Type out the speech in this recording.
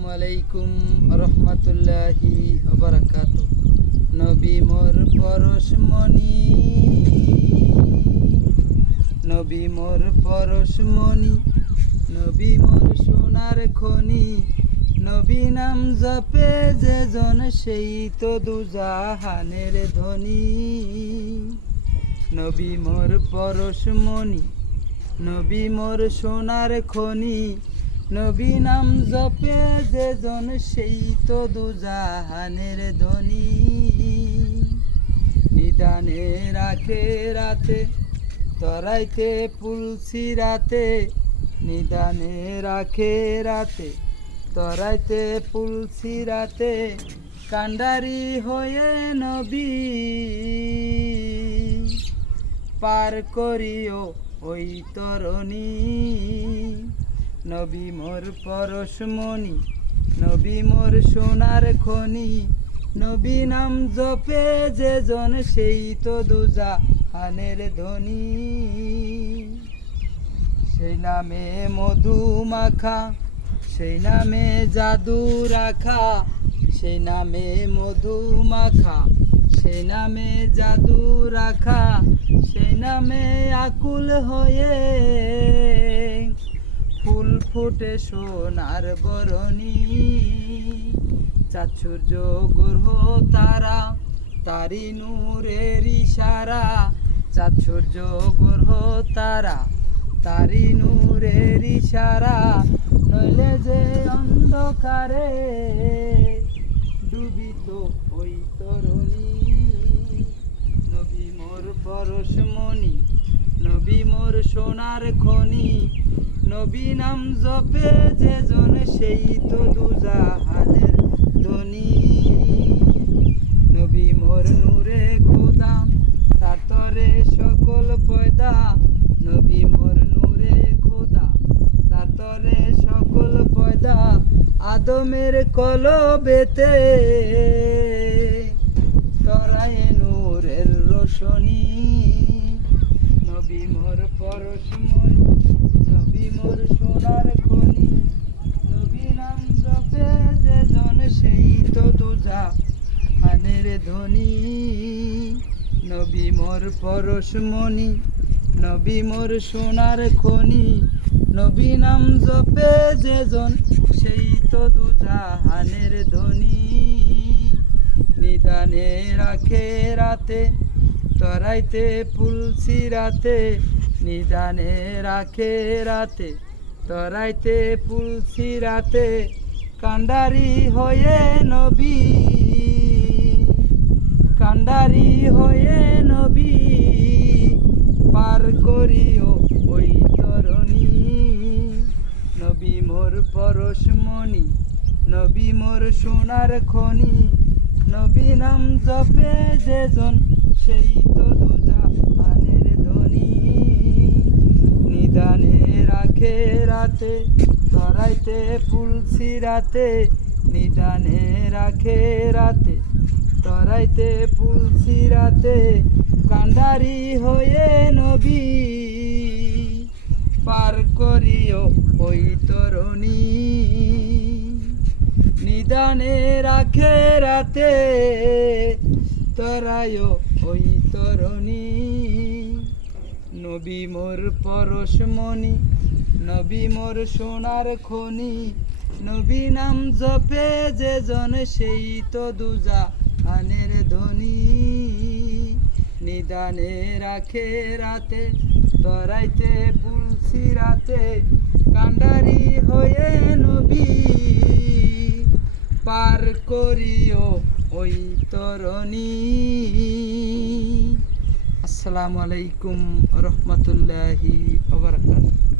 আসসালামু আলাইকুম রহমতুল্লাহি বারাকাতু। নবী মোর পরশমণি, নবী মোর পরশমণি, নবী মোর সোনার খনি। নবী নাম জপে যে জন সেই তো দুজাহানের ধনী। নবী মোর পরশমণি, নবী মোর সোনার খনি। নবী নাম জপে যে জন সেই তো দুজাহানের ধনী। নিদানে রাখে রাতে তরাইতে পুলসি রাতে, নিদানে রাখে রাতে তরাইতে পুলসি রাতে। কান্ডারি হয়ে নবী পার করিও ওই তরণী। নবী মোর পরশমণি, নবী মোর সোনার খনি। নবী নাম জপে যে জন সেই তো দুজাহানের ধনী। সেই নামে মধু মাখা, সেই নামে জাদু রাখা। সেই নামে মধু মাখা, সেই নামে জাদু রাখা। সেই নামে আকুল হয়ে ফুল ফুটে সোনার বরণী। চাঁদ সূর্য গ্রহ তারা তারি নূরের ইশারা। চাঁদ সূর্য গ্রহ তারা তারি নূরের ইশারা। নইলে যে অন্ধকারে ডুবিত ওই তরণী। নবী মোর পরশমণি, নবী মোর সোনার খনি। নবী নাম জপে যে জন সেই তো দুজাহানের ধনী। নবী মোর নূরে খোদা তার তরে সকল পয়দা। নবী মোর নূরে খোদা তার তরে সকল পয়দা। আদমের কলবেতে তরায়ে নূরের রোশনী। নবী মোর পরশমণি, নবী মোর সোনার খনি। নবী নাম জপে যে জন সেই তো দুজাহানের ধনী। নবী মোর পরশমণি, নবী মোর সোনার খনি। নবী নাম জপে যে জন সেই তো দুজাহানের ধনী। নিদানে রাখে রাতে তরাইতে পুলসি রাতে। নিদানে রাখে রাতে তরাইতে পুলসি রাতে। কান্ডারি হয়ে নবী, কান্ডারি হয়ে নবী পার করিও ওই তরণী। নবী মোর পরশমণি, নবী মোর সোনার খনি। নবী নাম জপে যে জন সেই তো দুজাহানের ধনী। নিদানে রাখে রাতে তরাইতে পুলসি রাতে। নিদানে রাখে রাতে তরাইতে পুলসি রাতে। কান্ডারি হয়ে নবী পার করিও ওই তরণী। নিদানে রাখে রাতে তরায়ো ওই তরণী। নবী মোর পরশমণি, নবী মোর সোনার খনি। নবী নাম জপে যে জন সেই তো দুজাহানের ধনী। নিদানে রাখে রাতে তরাইতে পুলসি রাতে। কান্ডারি হয়ে নবী পার করিও ওই তরণী। আসসালামু আলাইকুম রহমতুল্লাহি বারাকাতুহু।